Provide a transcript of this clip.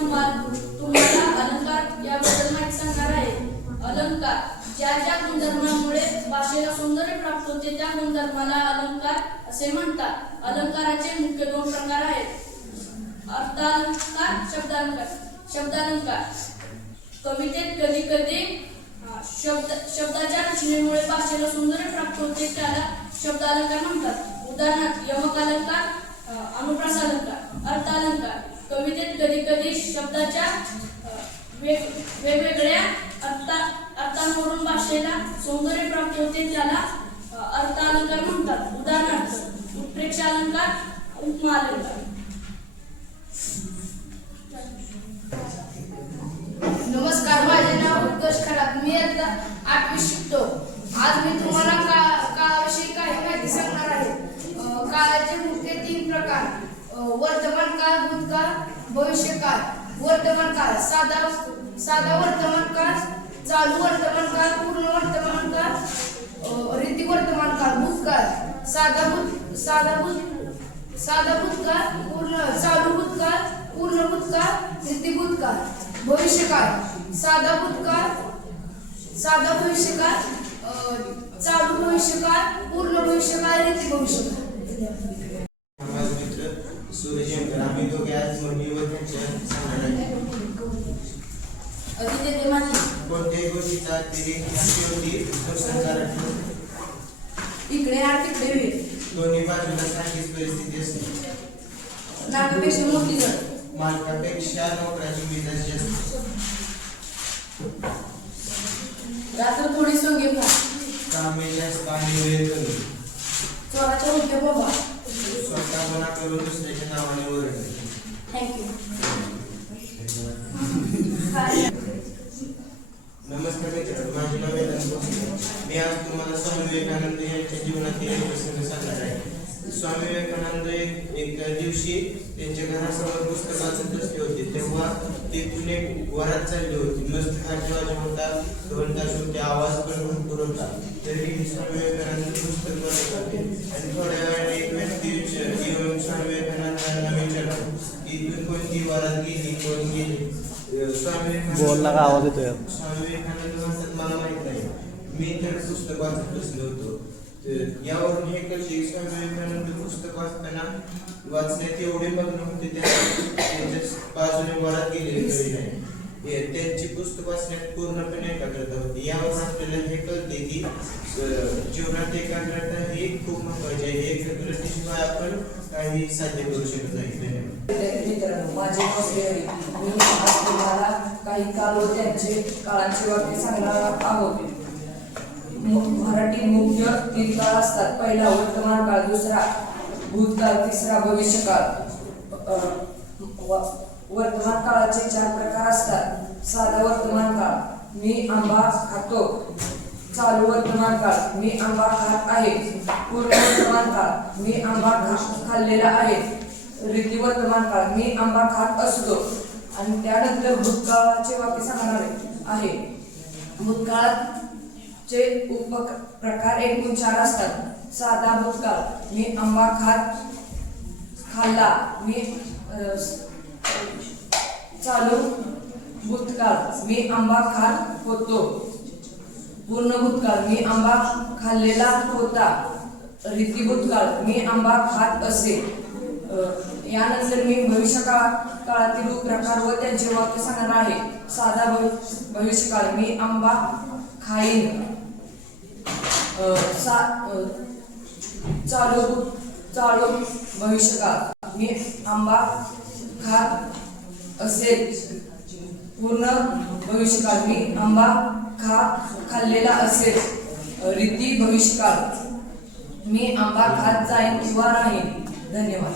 तुम्हाला अलंकार याबद्दल माहिती सांगणार आहे. अलंकार ज्या ज्या गुणधर्मांमुळे भाषेला सौंदर्य प्राप्त होते त्या गुणधर्माला अलंकार असे म्हणतात. अलंकाराचे मुख्य दोन प्रकार आहेत: अर्थालंकार, शब्दालंकार. शब्दालंकार कवितेत कधी कधी शब्दाच्या रचनेमुळे भाषेला सौंदर्य प्राप्त होते त्याला शब्दालंकार म्हणतात. उदाहरणार्थ यमक अलंकार, अनुप्रास अलंकार. अर्थालंकार कवितेत कधी कधी शब्दाच्या वेगवेगळ्या अर्थांवरून भाषेला सौंदर्य प्राप्त होते त्याला अर्थालंकार म्हणतात. उदाहरणार्थ उत्प्रेक्षा अलंकार, उपमा अलंकार. नमस्कार, माझे नाव उत्कर्ष खरात. मी आता 8वी शिकतो. आज मी तुम्हाला काळाविषयी काही माहिती सांगणार आहे. काळाचे मुख्य 3 प्रकार: वर्तमान काळ, भूतकाळ, भविष्यकाळ. वर्तमान काळ: साधा वर्तमान काळ, चालू वर्तमान काळ, पूर्ण वर्तमान काळ, रीती वर्तमान काळ. भूतकाळ: साधा भूतकाळ, चालू भूतकाळ, पूर्ण भूतकाळ, रीती भूतकाळ. भविष्यकाळ: साधा भविष्यकाळ, चालू भविष्यकाळ, पूर्ण भविष्यकाळ, रीती भविष्यकाळ. माझा मित्र सूर्यशंकर, आम्ही दोघे आज मोठी व त्यांच्या सांगणार आहे. कोणत्याही गोष्टीचा अतिरेक होती संसारात इकडे आठ तिकडे वेळ. दोन्ही बाजूला सारखीच परिस्थिती असते. नाकापेक्षा मोठी जड, मालकापेक्षा नोकराची बिजाची असते. रात्र थोडी सोंगे फार, कामे जास्त आणि वेळ कमी. चोराच्या उलट्या बाबा. स्वतःपणा करून दुसऱ्याच्या नावाने ओरडणे. थँक्यू. नमस्कार मित्रांनो, माझे नाव वेदांत भोसले. मी आज तुम्हाला स्वामी विवेकानंद यांच्या जीवनातील एक प्रसंग सांगणार आहे. स्वामी विवेकानंद एक दिवशी त्यांच्या घरासमोर पुस्तक वाचत बसले होते. तेव्हा तिथून एक वरात चालली होती. मस्त खाद्यवाज होता, दोन तास होते, आवाज पण भरपूर होता. तरी स्वामी विवेकानंद पुस्तक वाचत होते आणि थोड्या वेळाने एक व्यक्ती येऊन स्वामी विवेकानंदांना विचारला की इथून कोणती वरात गेली, कोण गेली. स्वामी आवाज येतोय. स्वामी विवेकानंद म्हणतात, मला माहित नाही, मी तर पुस्तक वाचत बसलो होतो. यावरून हे कसे स्वामी विवेकानंद पुस्तक वाचण्यात एवढे मग्न होते त्यांच्या बाजूने वरात गेलेली तरी नाही. त्यांची पुस्तक वाचण्यात पूर्णपणे एकाग्रता होती. यावरून आपल्याला हे कळते की जीवनात एकाग्रता ही खूप महत्वाची आहे. एकाग्रतेशिवाय आपण काही साध्य करू शकत नाही. मित्रांनो, माझे नाव श्रेयरी. मी आज तुम्हाला काही काळ व त्यांचे काळांची वाक्य सांगणार आहोत. मराठी मुख्य 3 काळ असतात. पहिला वर्तमान काळ, दुसरा भूतकाळ, तिसरा भविष्यकाळ. वर्तमान काळाचे 4 प्रकार असतात. साधा वर्तमान काळ: मी आंबा खातो. चालू वर्तमान काळ: मी आंबा खात आहे. पूर्ण वर्तमान काळ: मी आंबा खाल्लेला आहे. रीती वर्तमान काळ: मी आंबा खात असतो. आणि त्यानंतर भूतकाळाचे वाक्य सांगणार आहे. भूतकाळाचे उपप्रकार एकूण 4 असतात. साधा भूतकाळ: मी आंबा खाल्ला. चालू भूतकाळ: मी आंबा खात होतो. पूर्ण भूतकाळ: मी आंबा खाल्लेला होता. रीती भूतकाळ: मी आंबा खात असे. यानंतर मी भविष्यकाळातील प्रकार व त्यांचे वाक्य सांगणार आहे. साधा भविष्यकाळ: मी आंबा खाईन. चालू भविष्यकाळ: मी आंबा खात असेल. पूर्ण भविष्यकाळ: मी आंबा खाल्लेला असेल. रीती भविष्यकाळ: मी आंबा खात जाईन किंवा राहीन. धन्यवाद.